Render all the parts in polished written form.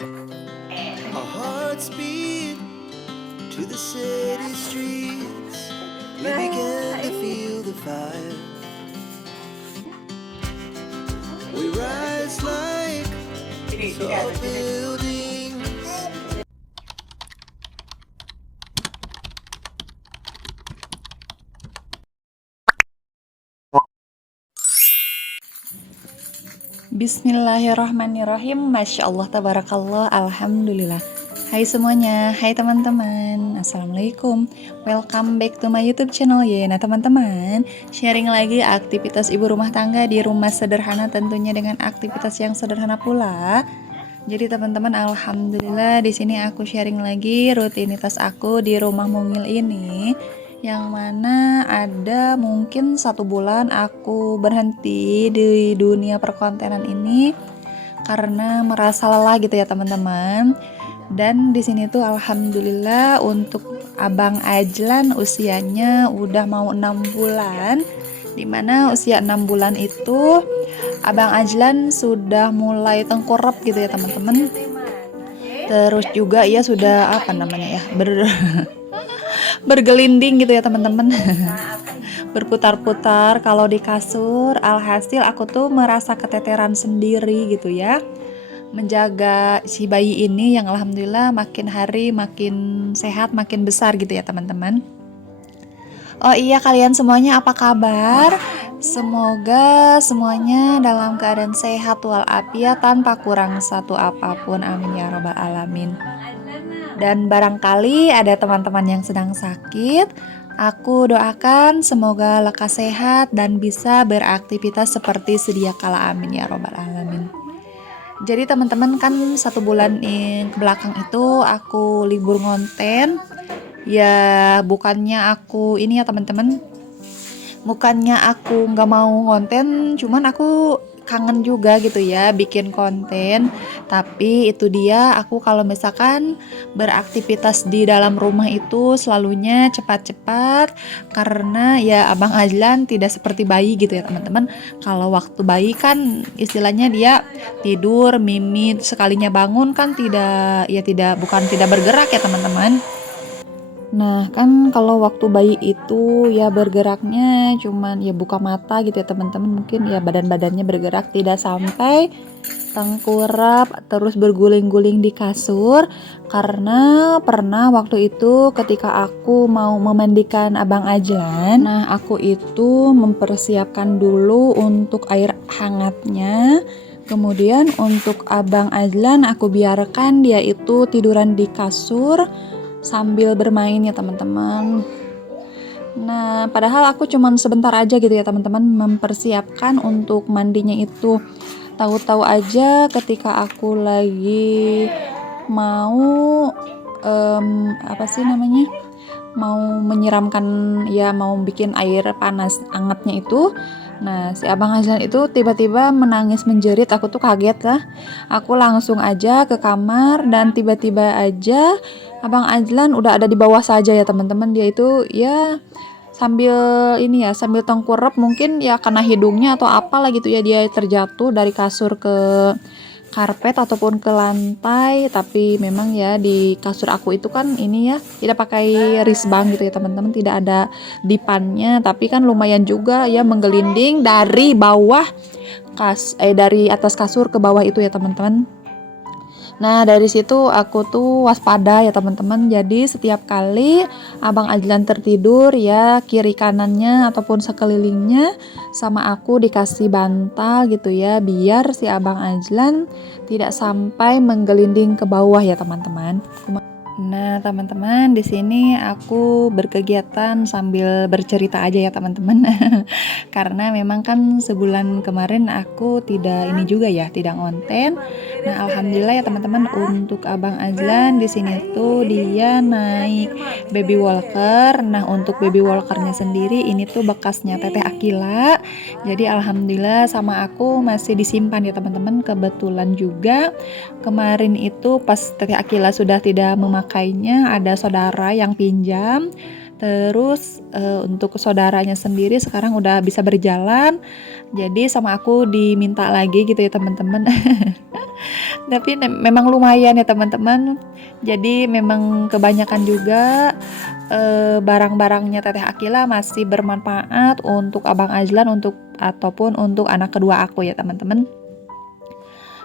Our hearts beat to the city streets. We began to feel the fire. We rise like tall buildings. Bismillahirrahmanirrahim. Masya Allah, tabarakallah, alhamdulillah. Hai semuanya, hai teman-teman, assalamualaikum. Welcome back to my YouTube channel ya. Nah teman-teman, sharing lagi aktivitas ibu rumah tangga di rumah sederhana, tentunya dengan aktivitas yang sederhana pula. Jadi teman-teman, alhamdulillah di sini aku sharing lagi rutinitas aku di rumah mungil ini, yang mana ada mungkin 1 bulan aku berhenti di dunia perkontenan ini karena merasa lelah gitu ya teman-teman. Dan di sini tuh alhamdulillah untuk Abang Ajlan usianya udah mau 6 bulan, dimana usia 6 bulan itu Abang Ajlan sudah mulai tengkurap gitu ya teman-teman. Terus juga ia sudah apa namanya ya, bergelinding gitu ya teman-teman. Berputar-putar kalau di kasur. Alhasil aku tuh merasa keteteran sendiri gitu ya, menjaga si bayi ini yang alhamdulillah makin hari makin sehat, makin besar gitu ya teman-teman. Oh iya, kalian semuanya apa kabar? Semoga semuanya dalam keadaan sehat walafiat tanpa kurang satu apapun, amin ya robbal alamin. Dan barangkali ada teman-teman yang sedang sakit, aku doakan semoga lekas sehat dan bisa beraktivitas seperti sedia kala, amin ya robbal alamin. Jadi teman-teman, kan 1 bulan ke belakang itu aku libur ngonten. Ya bukannya aku ini ya teman-teman, bukannya aku nggak mau ngonten, cuman aku kangen juga gitu ya bikin konten. Tapi itu dia, aku kalau misalkan beraktivitas di dalam rumah itu selalunya cepat-cepat, karena ya Abang Ajlan tidak seperti bayi gitu ya teman-teman. Kalau waktu bayi kan istilahnya dia tidur mimit, sekalinya bangun kan bukan tidak bergerak ya teman-teman. Nah kan kalau waktu bayi itu ya bergeraknya cuman ya buka mata gitu ya teman-teman, mungkin ya badan-badannya bergerak, tidak sampai tengkurap terus berguling-guling di kasur. Karena pernah waktu itu ketika aku mau memandikan Abang Ajlan, nah aku itu mempersiapkan dulu untuk air hangatnya. Kemudian untuk Abang Ajlan aku biarkan dia itu tiduran di kasur sambil bermain ya teman-teman. Nah, padahal aku cuman sebentar aja gitu ya teman-teman mempersiapkan untuk mandinya itu. Tahu-tahu aja ketika aku lagi mau apa sih namanya? Mau menyiramkan, ya mau bikin air panas angetnya itu. Nah, si Abang Azlan itu tiba-tiba menangis menjerit. Aku tuh kaget lah. Aku langsung aja ke kamar dan tiba-tiba aja Abang Azlan udah ada di bawah saja ya teman-teman. Dia itu ya sambil ini ya, sambil tengkurap, mungkin ya karena hidungnya atau apalah gitu ya, dia terjatuh dari kasur ke karpet ataupun ke lantai. Tapi memang ya di kasur aku itu kan ini ya tidak pakai risbang gitu ya teman-teman, tidak ada dipannya, tapi kan lumayan juga ya menggelinding dari bawah dari atas kasur ke bawah itu ya teman-teman. Nah dari situ aku tuh waspada ya teman-teman. Jadi setiap kali Abang Ajlan tertidur ya, kiri kanannya ataupun sekelilingnya sama aku dikasih bantal gitu ya, biar si Abang Ajlan tidak sampai menggelinding ke bawah ya teman-teman. Nah teman-teman, di sini aku berkegiatan sambil bercerita aja ya teman-teman. Karena memang kan sebulan kemarin aku tidak ini juga ya, tidak ngonten. Nah alhamdulillah ya teman-teman, untuk Abang Azlan di sini tuh dia naik baby walker. Nah untuk baby walkernya sendiri ini tuh bekasnya Teteh Akila. Jadi alhamdulillah sama aku masih disimpan ya teman-teman. Kebetulan juga kemarin itu pas Teteh Akila sudah tidak memakainya, ada saudara yang pinjam. Terus untuk saudaranya sendiri sekarang udah bisa berjalan. Jadi sama aku diminta lagi gitu ya teman-teman. Tapi memang lumayan ya teman-teman. Jadi memang kebanyakan juga barang-barangnya Teteh Akila masih bermanfaat untuk Abang Ajlan ataupun untuk anak kedua aku ya teman-teman.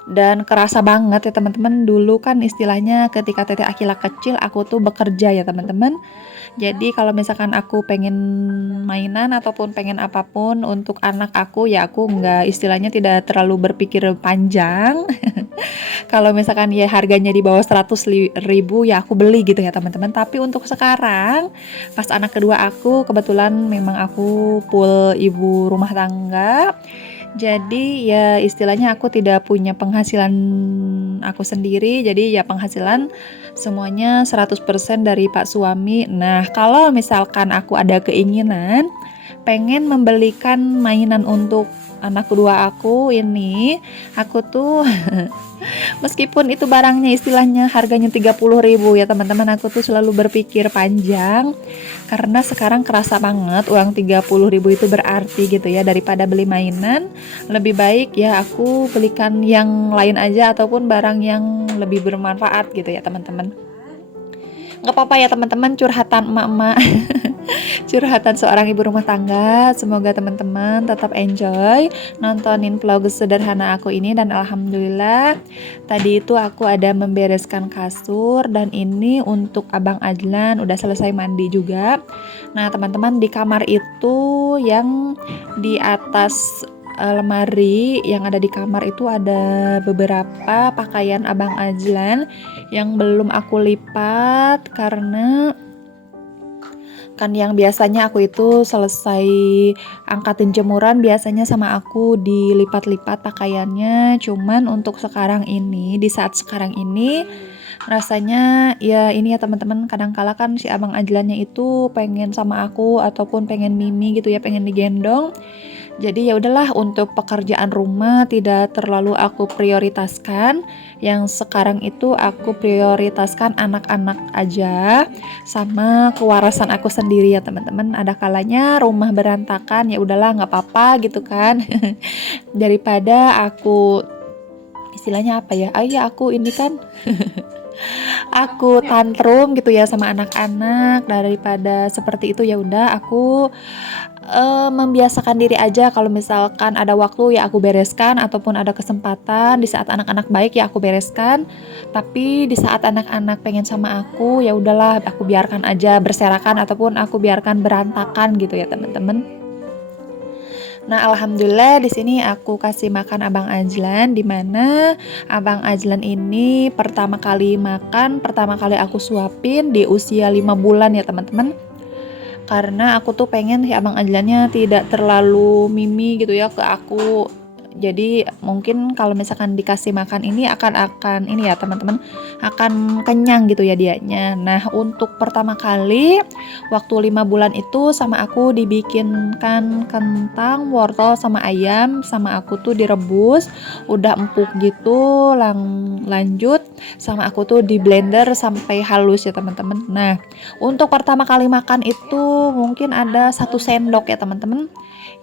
Dan kerasa banget ya teman-teman, dulu kan istilahnya ketika Teteh Akila kecil aku tuh bekerja ya teman-teman. Jadi kalau misalkan aku pengen mainan ataupun pengen apapun untuk anak aku, ya aku nggak, istilahnya tidak terlalu berpikir panjang. Kalau misalkan ya harganya di bawah 100.000 ya aku beli gitu ya teman-teman. Tapi untuk sekarang pas anak kedua aku, kebetulan memang aku full ibu rumah tangga. Jadi ya istilahnya aku tidak punya penghasilan aku sendiri, jadi ya penghasilan semuanya 100% dari Pak suami. Nah, kalau misalkan aku ada keinginan pengen membelikan mainan untuk anak kedua aku ini, aku tuh meskipun itu barangnya istilahnya harganya 30.000 ya teman-teman, aku tuh selalu berpikir panjang karena sekarang kerasa banget uang 30.000 itu berarti gitu ya, daripada beli mainan lebih baik ya aku belikan yang lain aja ataupun barang yang lebih bermanfaat gitu ya teman-teman. Nggak apa-apa ya teman-teman, curhatan emak-emak. Curhatan seorang ibu rumah tangga. Semoga teman-teman tetap enjoy nontonin vlog sederhana aku ini. Dan alhamdulillah tadi itu aku ada membereskan kasur, dan ini untuk Abang Ajlan udah selesai mandi juga. Nah teman-teman, di kamar itu yang di atas lemari yang ada di kamar itu ada beberapa pakaian Abang Ajlan yang belum aku lipat, karena kan yang biasanya aku itu selesai angkatin jemuran biasanya sama aku dilipat-lipat pakaiannya. Cuman untuk sekarang ini, di saat sekarang ini rasanya ya ini ya teman-teman, kadang-kala kan si Abang Ajlannya itu pengen sama aku ataupun pengen mimi gitu ya, pengen digendong. Jadi ya udahlah, untuk pekerjaan rumah tidak terlalu aku prioritaskan. Yang sekarang itu aku prioritaskan anak-anak aja sama kewarasan aku sendiri ya teman-teman. Ada kalanya rumah berantakan, ya udahlah nggak apa-apa gitu kan. Daripada aku istilahnya apa ya? Ya aku ini kan aku tantrum gitu ya sama anak-anak, daripada seperti itu ya udah aku membiasakan diri aja. Kalau misalkan ada waktu ya aku bereskan, ataupun ada kesempatan di saat anak-anak baik ya aku bereskan. Tapi di saat anak-anak pengen sama aku ya udahlah aku biarkan aja berserakan ataupun aku biarkan berantakan gitu ya teman-teman. Nah, alhamdulillah di sini aku kasih makan Abang Ajlan, di mana Abang Ajlan ini pertama kali makan, pertama kali aku suapin di usia 5 bulan ya teman-teman. Karena aku tuh pengen si Abang Ajlannya tidak terlalu mimi gitu ya ke aku. Jadi mungkin kalau misalkan dikasih makan ini akan ini ya teman-teman, akan kenyang gitu ya dianya. Nah, untuk pertama kali waktu 5 bulan itu sama aku dibikinkan kentang, wortel sama ayam, sama aku tuh direbus udah empuk gitu, lanjut sama aku tuh di blender sampai halus ya teman-teman. Nah, untuk pertama kali makan itu mungkin ada 1 sendok ya teman-teman.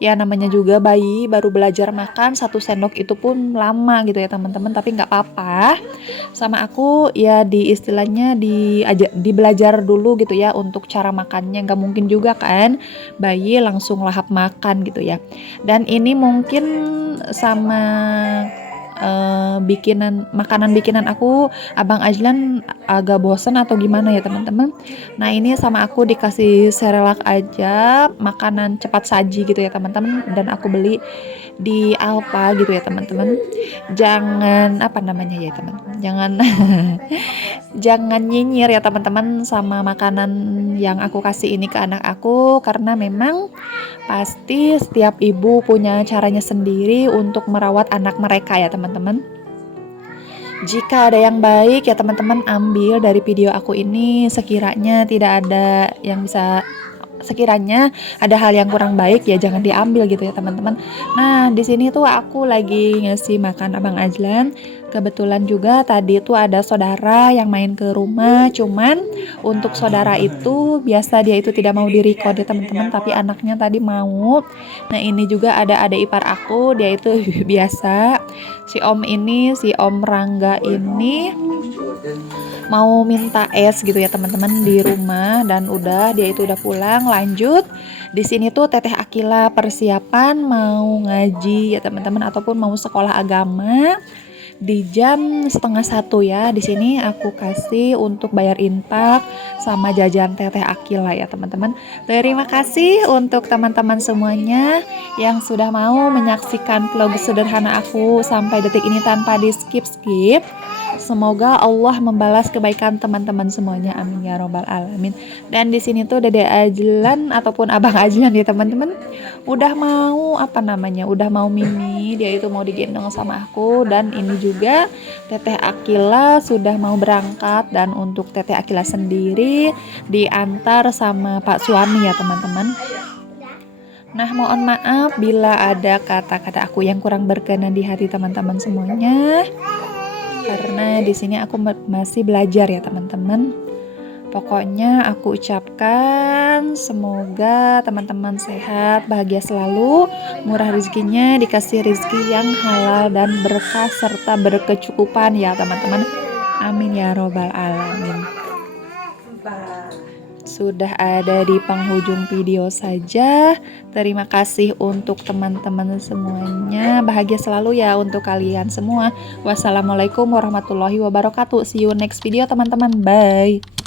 Ya namanya juga bayi baru belajar makan, 1 sendok itu pun lama gitu ya teman-teman, tapi nggak apa-apa. Sama aku ya di istilahnya di belajar dulu gitu ya untuk cara makannya, nggak mungkin juga kan bayi langsung lahap makan gitu ya. Dan ini mungkin sama makanan bikinan aku Abang Ajlan agak bosen atau gimana ya teman-teman. Nah ini sama aku dikasih serelak aja, makanan cepat saji gitu ya teman-teman, dan aku beli di Alfa gitu ya teman-teman. Jangan apa namanya ya teman-teman, jangan nyinyir ya teman-teman sama makanan yang aku kasih ini ke anak aku, karena memang pasti setiap ibu punya caranya sendiri untuk merawat anak mereka ya teman-teman. Jika ada yang baik ya teman-teman ambil dari video aku ini, sekiranya ada hal yang kurang baik ya jangan diambil gitu ya teman-teman. Nah di sini tuh aku lagi ngasih makan Abang Ajlan, Kebetulan juga tadi tuh ada saudara yang main ke rumah, cuman untuk saudara itu biasa dia itu tidak mau di-record ya teman-teman, tapi anaknya tadi mau. Nah ini juga ada adik ipar aku, dia itu biasa. Si Om Rangga ini mau minta es gitu ya teman-teman di rumah, dan dia itu udah pulang. Lanjut di sini tuh Teteh Akila persiapan mau ngaji ya teman-teman, ataupun mau sekolah agama di jam 12:30 ya. Di sini aku kasih untuk bayar infak sama jajan Teteh Akila ya teman-teman. Terima kasih untuk teman-teman semuanya yang sudah mau menyaksikan vlog sederhana aku sampai detik ini tanpa di skip-skip. Semoga Allah membalas kebaikan teman-teman semuanya, amin ya robbal alamin. Dan di sini tuh Dede Ajlan ataupun Abang Ajlan ya teman-teman, udah mau mimi, dia itu mau digendong sama aku. Dan ini juga Teteh Akila sudah mau berangkat, dan untuk Teteh Akila sendiri diantar sama Pak suami ya teman-teman. Nah, mohon maaf bila ada kata-kata aku yang kurang berkenan di hati teman-teman semuanya, karena di sini aku masih belajar ya teman-teman. Pokoknya aku ucapkan semoga teman-teman sehat, bahagia selalu, murah rezekinya, dikasih rezeki yang halal dan berkah serta berkecukupan ya teman-teman. Amin ya robbal alamin. Sudah ada di penghujung video saja. Terima kasih untuk teman-teman semuanya. Bahagia selalu ya untuk kalian semua. Wassalamualaikum warahmatullahi wabarakatuh. See you next video teman-teman. Bye.